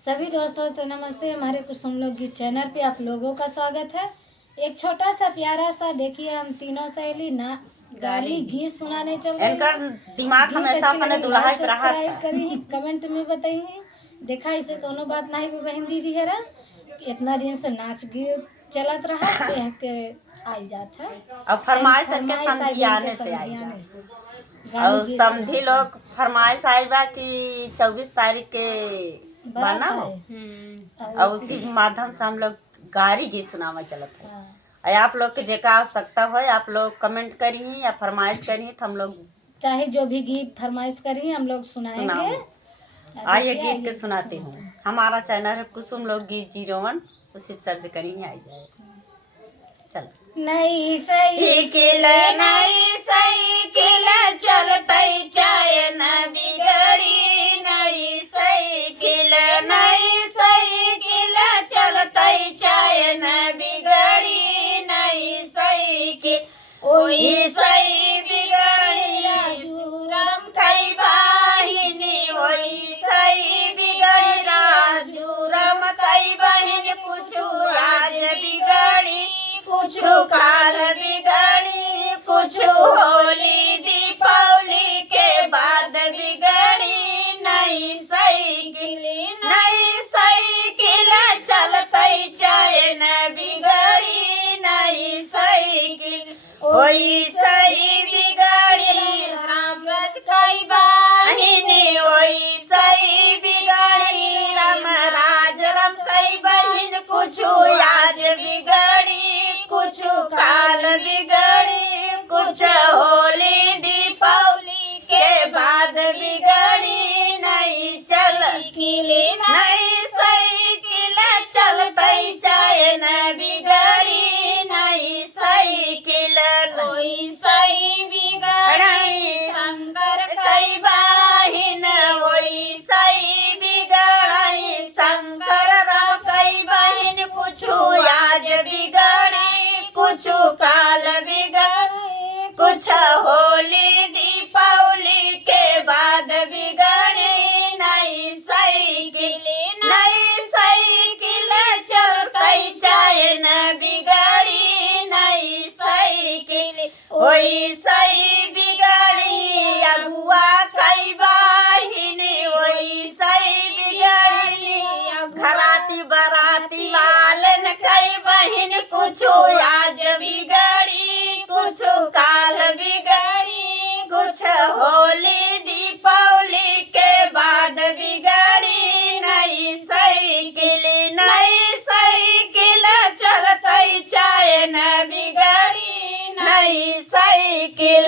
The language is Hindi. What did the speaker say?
सभी दोस्तों से नमस्ते। हमारे कुसुम लोक गीत चैनल पे आप लोगों का स्वागत है। एक छोटा सा प्यारा सा देखिए, हम तीनों सहेली ना गाली गीत सुनाने चल रहे हैं। दिमाग हमेशा अपने दुल्हा पे रहा सब्सक्राइब करी, कमेंट में बताइए। देखा इसे कोनो बात नहीं बहन दीदी है इतना दिन से नाच गीत चलत रहा देख के आई जात है। और फरमाइश के समझियाने से आई और समझी लोग फरमाइश आई बा कि 24 तारीख के बना हो और उसी माध्यम से हम लोग गारी गीत सुनावा चलत है। और आप लोग के जेका आवश्यकता हो आप लोग कमेंट करी या फरमाइश करी तो हम लोग चाहे जो भी गीत फरमाइश करी हम लोग सुनाएंगे। आइए गीत के सुनाते हूँ। हमारा चैनल है कुसुम लोक गीत 01, उसी पर सर्च करिए आई जाए। चलो। नई साइकिल चलतई चाहे न बिगड़ी, नई साइकिल चलतई चाहे न बिगड़ी, नई साइकिल ओही सही बिगड़ी जुरम कई बाहिनी, ओही सही बिगड़ी राजुरम कई बहिन, कुछु आज बिगड़ी कुछु काल बिगड़ी, कुछु होली दीपावली के बाद बिगड़ी, नई साइकिल चलतई चाहे न बिगड़ी, नई साइकिल ओही सही बिगड़ी रामराज कई बहिनी, ओही सही बिगड़ी राम राज रम कई बहिन, कुछु आज बिगड़ी कुछु काल बिगड़ी, कुछ होली दीपावली के बाद बिगड़ी, नई साइकिल चलतई चाहे न बिगड़ी, नई साइकिल ओही सही बिगड़ी शंकर कई बहिन, ओही सही बिगड़ी शंकर राम कई बहिन, कुछु आज बिगड़ी कुछु काल बिगड़ी, कुछ होली दीपावली के बाद बिगड़ी, नई साइकिल चलतई चाहे न बिगड़ी, नई साइकिल ओही सही बिगड़ी अगुआ कई बहिन, ओही सही बिगड़ी घराती बराती वालन कई बहिन, कुछु आज बिगड़ी कुछु काल बिगड़ी, कुछ होली दीपावली के बाद बिगड़ी, नई साइकिल चलतई चाहे न बिगड़ी, नई साइकिल।